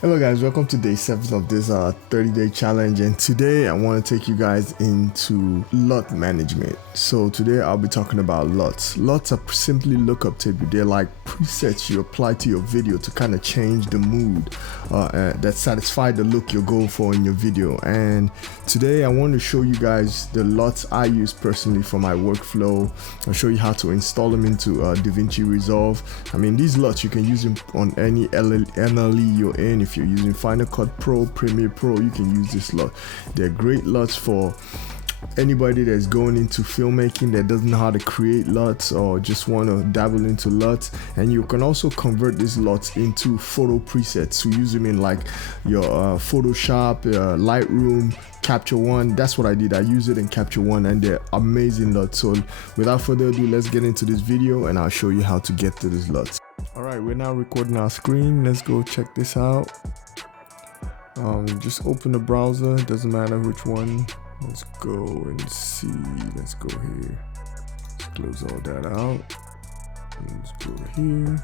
Hello guys, welcome to day 7 of this 30-day challenge, and today I want to take you guys into LUT management. So today I'll be talking about LUTs. LUTs are simply lookup tables. They're like presets you apply to your video to kind of change the mood that satisfy the look you're going for in your video. And today I want to show you guys the LUTs I use personally for my workflow. I'll show you how to install them into DaVinci Resolve. I mean, these LUTs you can use them on any NLE you're in. If you're using Final Cut Pro, Premiere Pro, you can use this LUT. They're great LUTs for anybody that's going into filmmaking that doesn't know how to create LUTs or just want to dabble into LUTs. And you can also convert these LUTs into photo presets. So use them in like your Photoshop, Lightroom, Capture One. That's what I did. I use it in Capture One, and they're amazing LUTs. So without further ado, let's get into this video and I'll show you how to get to these LUTs. Alright, we're now recording our screen. Let's go check this out. Just open the browser, doesn't matter which one. Let's go and see. Let's go here. Let's close all that out. Let's go here.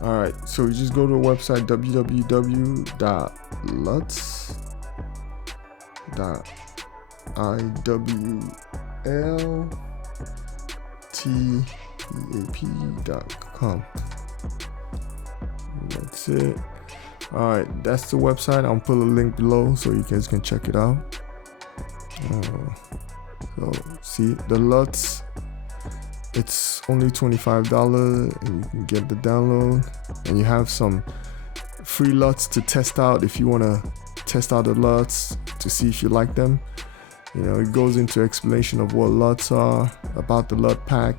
Alright, so you just go to the website www.luts.com. That's it. Alright, that's the website. I'll put a link below so you guys can check it out. So see the LUTs, it's only $25 and you can get the download, and you have some free LUTs to test out if you want to test out the LUTs to see if you like them. You know, it goes into explanation of what LUTs are, about the LUT pack.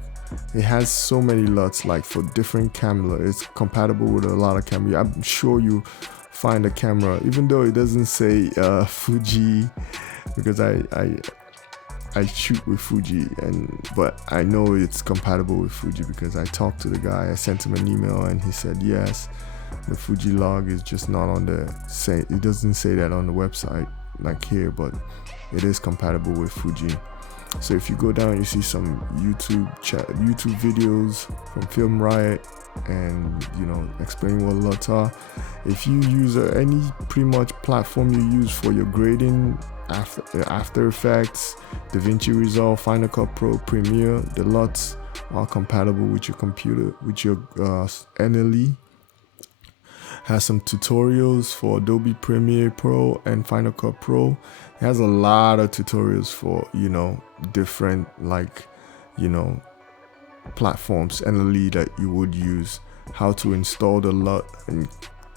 It has so many LUTs, like for different camera. It's compatible with a lot of camera. I'm sure you find a camera, even though it doesn't say Fuji, because I shoot with Fuji, but I know it's compatible with Fuji because I talked to the guy. I sent him an email and he said yes. The Fuji log is just not on the it doesn't say that on the website like here, but it is compatible with Fuji. So if you go down, you see some YouTube videos from Film Riot, and you know, explaining what LUTs are. If you use any pretty much platform you use for your grading, After Effects, DaVinci Resolve, Final Cut Pro, Premiere, the LUTs are compatible with your computer, with your NLE. Has some tutorials for Adobe Premiere Pro and Final Cut Pro. It has a lot of tutorials for, you know, different, like, you know, platforms, NLE that you would use. How to install the LUT in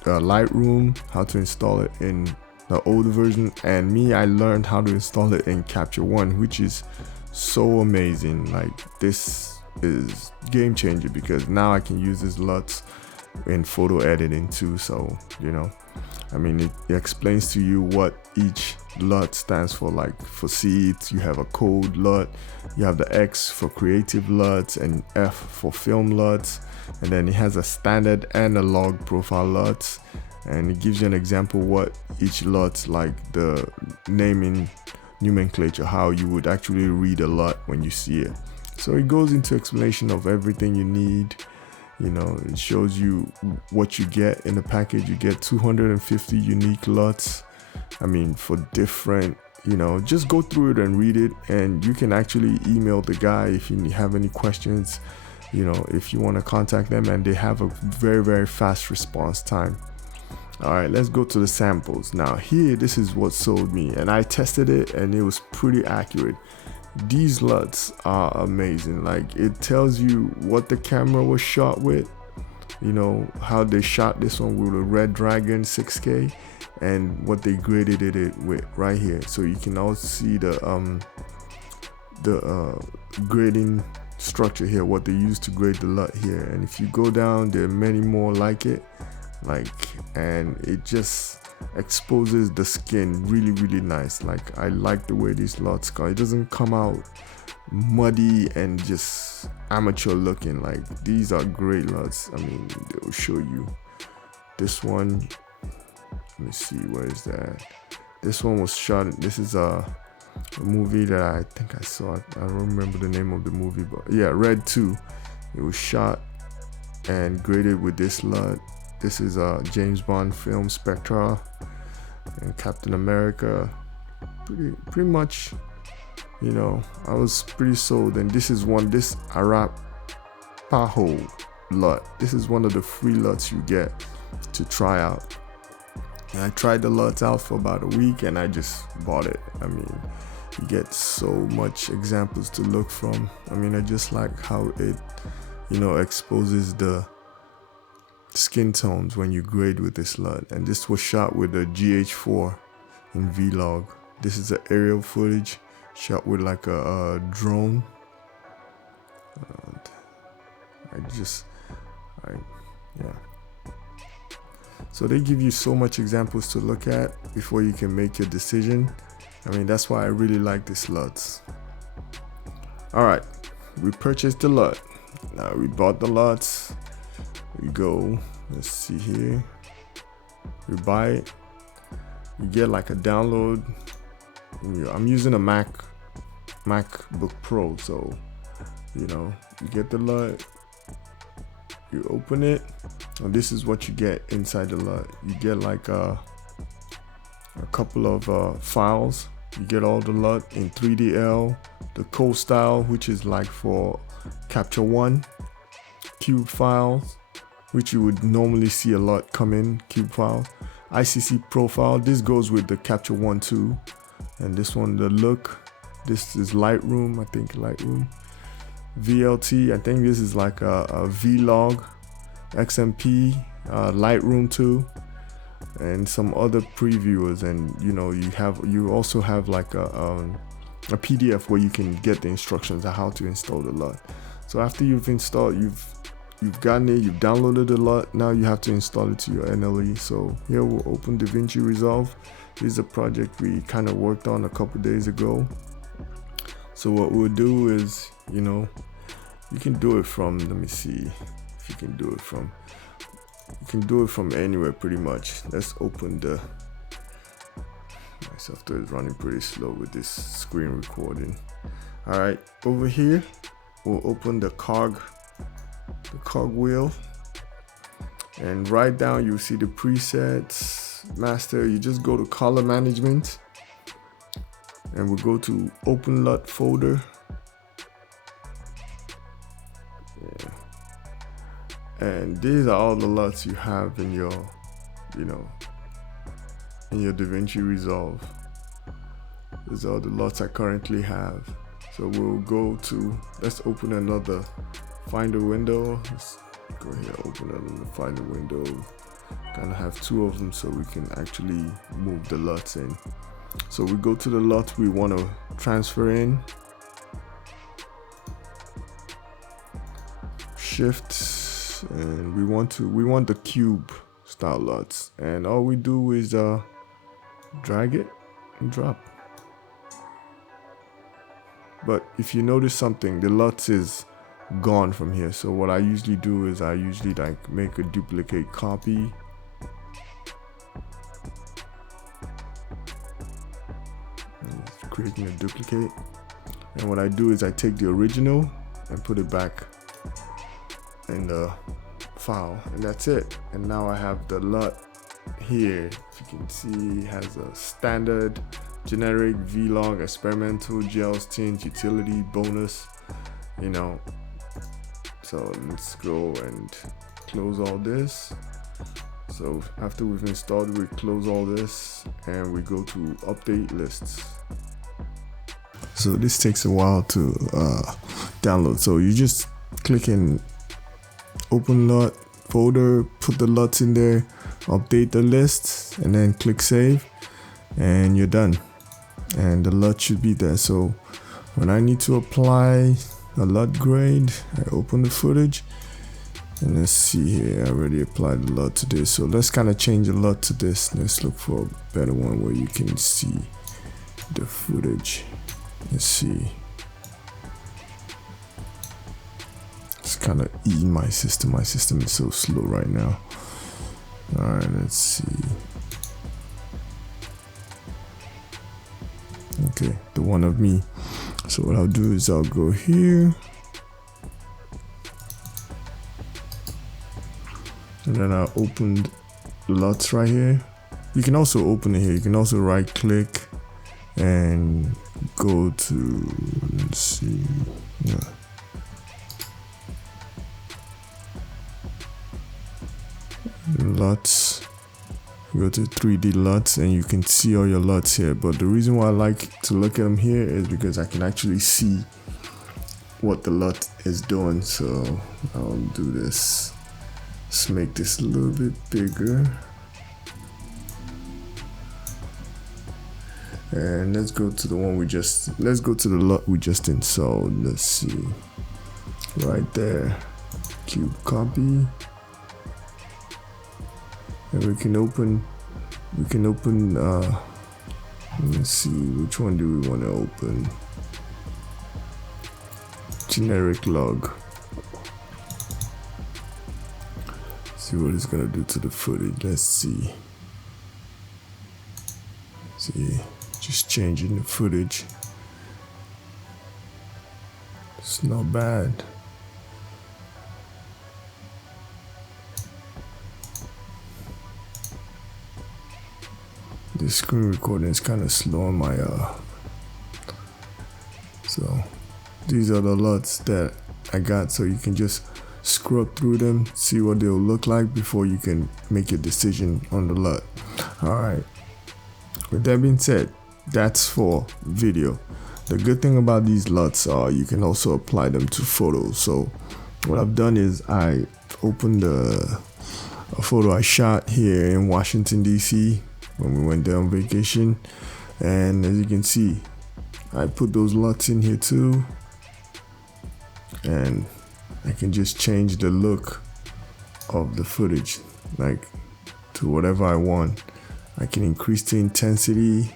Lightroom, how to install it in the older version, and me, I learned how to install it in Capture One, which is so amazing. Like, this is game changer because now I can use this LUTs in photo editing too. So, you know, I mean, it explains to you what each LUT stands for. Like for C, you have a code LUT, you have the X for creative LUTs, and F for film LUTs, and then it has a standard and a log profile LUTs, and it gives you an example what each LUT, like the naming nomenclature, how you would actually read a LUT when you see it. So it goes into explanation of everything you need. You know, it shows you what you get in the package. You get 250 unique LUTs. I mean, for different, you know, just go through it and read it, and you can actually email the guy if you have any questions, you know, if you want to contact them, and they have a very, very fast response time. All right, let's go to the samples. Now here, this is what sold me, and I tested it and it was pretty accurate. These LUTs are amazing. Like, it tells you what the camera was shot with, you know, how they shot this one with a Red Dragon 6K, and what they graded it with right here. So you can also see the grading structure here, what they used to grade the LUT here. And if you go down, there are many more like it, and it just exposes the skin really, really nice. Like, I like the way these LUTs come. It doesn't come out muddy and just amateur looking. Like, these are great LUTs. I mean, they will show you this one. Let me see, where is that? This one was shot. This is a movie that I think I saw. I don't remember the name of the movie, but yeah, Red 2. It was shot and graded with this LUT. This is a James Bond film, Spectra, and Captain America. Pretty much, you know, I was pretty sold. And this is this Arapaho LUT. This is one of the free LUTs you get to try out. And I tried the LUTs out for about a week and I just bought it. I mean, you get so much examples to look from. I mean, I just like how it, you know, exposes the skin tones when you grade with this LUT. And this was shot with a GH4 in Vlog. This is the aerial footage shot with like a drone. Yeah. So they give you so much examples to look at before you can make your decision. I mean, that's why I really like this LUTs. All right, we purchased the LUT. Now we bought the LUTs. We go, let's see here. We buy it. You get like a download. I'm using a MacBook Pro, so you know, you get the LUT. You open it, and this is what you get inside the LUT. You get like a couple of files. You get all the LUT in 3DL, the code style, which is like for Capture One, cube files, which you would normally see a LUT come in, cube file, ICC profile. This goes with the Capture One too, and this one, the look. This is Lightroom, I think Lightroom. VLT, I think this is like a Vlog, XMP, Lightroom too, and some other previewers. And you know, you also have like a PDF where you can get the instructions on how to install the LUT. So after you've installed, you've gotten it, you've downloaded the LUT, now you have to install it to your NLE. So here we'll open DaVinci Resolve. This is a project we kind of worked on a couple days ago. So what we'll do is, you know, you can do it from, let me see if you can do it from anywhere pretty much. Let's open my software is running pretty slow with this screen recording. All right, over here, we'll open the cog wheel, and right down you'll see the presets, master. You just go to color management, and we'll go to open LUT folder. Yeah. And these are all the LUTs you have in your, you know, in your DaVinci Resolve. These are the LUTs I currently have. So we'll go to, let's open another Finder window. Let's go here, open another Finder window. Kind of have two of them so we can actually move the LUTs in. So we go to the LUT we want to transfer in. Shift, and we want the cube style LUTs, and all we do is drag it and drop. But if you notice something, the LUTs is gone from here. So what I usually do is I usually like make a duplicate copy. Creating a duplicate, and what I do is I take the original and put it back in the file, and that's it. And now I have the LUT here. If you can see, it has a standard, generic, Vlog, experimental, gels, tint, utility, bonus, you know. So let's go and close all this. So after we've installed, we close all this and we go to update lists. So this takes a while to download. So you just click in open LUT folder, put the LUTs in there, update the lists, and then click save, and you're done. And the LUT should be there. So when I need to apply a LUT grade, I open the footage, and let's see here, I already applied the LUT to this. So let's kind of change the LUT to this. Let's look for a better one where you can see the footage. Let's see. It's kind of eating my system. My system is so slow right now. All right, let's see. Okay, the one of me. So what I'll do is I'll go here. and then I opened the LUTs right here. You can also open it here. You can also right click and go to, let's see, yeah. LUTs. Go to 3D LUTs and you can see all your LUTs here. But the reason why I like to look at them here is because I can actually see what the LUT is doing. So I'll do this. Let's make this a little bit bigger. And let's go to the one let's go to the LUT we just installed. Let's see. Right there. Cube copy. And we can open, let's see, which one do we want to open? Generic log. See what it's gonna do to the footage. Let's see. See, just changing the footage. It's not bad. The screen recording is kind of slow on my so these are the LUTs that I got, so you can just scrub through them, see what they'll look like before you can make your decision on the LUT. Alright, with that being said, that's for video. The good thing about these LUTs are you can also apply them to photos. So what I've done is I opened a photo I shot here in Washington DC when we went there on vacation, and as you can see, I put those LUTs in here too, and I can just change the look of the footage like to whatever I want. I can increase the intensity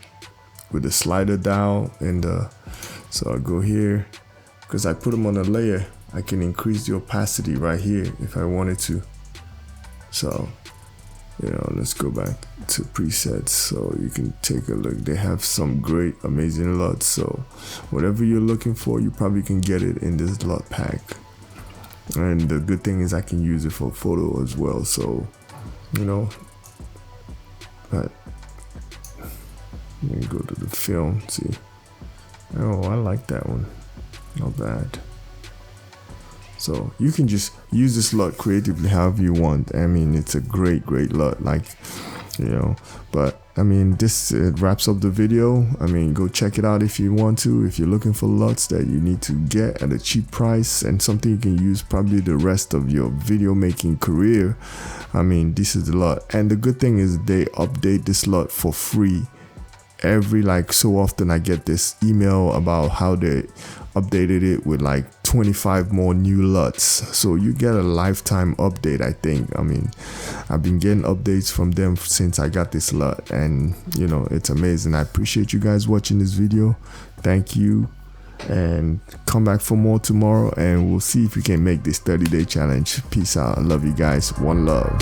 with the slider dial, and so I go here, because I put them on a layer, I can increase the opacity right here if I wanted to. So let's go back to presets so you can take a look. They have some great, amazing LUTs. So whatever you're looking for, you probably can get it in this LUT pack. And the good thing is I can use it for photo as well. So, but let me go to the film, see. Oh, I like that one. Not bad. So you can just use this LUT creatively however you want. I mean, it's a great LUT, like, but I mean, this wraps up the video. I mean, go check it out if you want to. If you're looking for LUTs that you need to get at a cheap price and something you can use probably the rest of your video making career, I mean, this is the LUT. And the good thing is they update this LUT for free. Every so often I get this email about how they updated it with like 25 more new LUTs, so you get a lifetime update. I think, I mean, I've been getting updates from them since I got this LUT, and it's amazing. I appreciate you guys watching this video. Thank you, and come back for more tomorrow, and we'll see if we can make this 30-day challenge. Peace out. I love you guys. One love.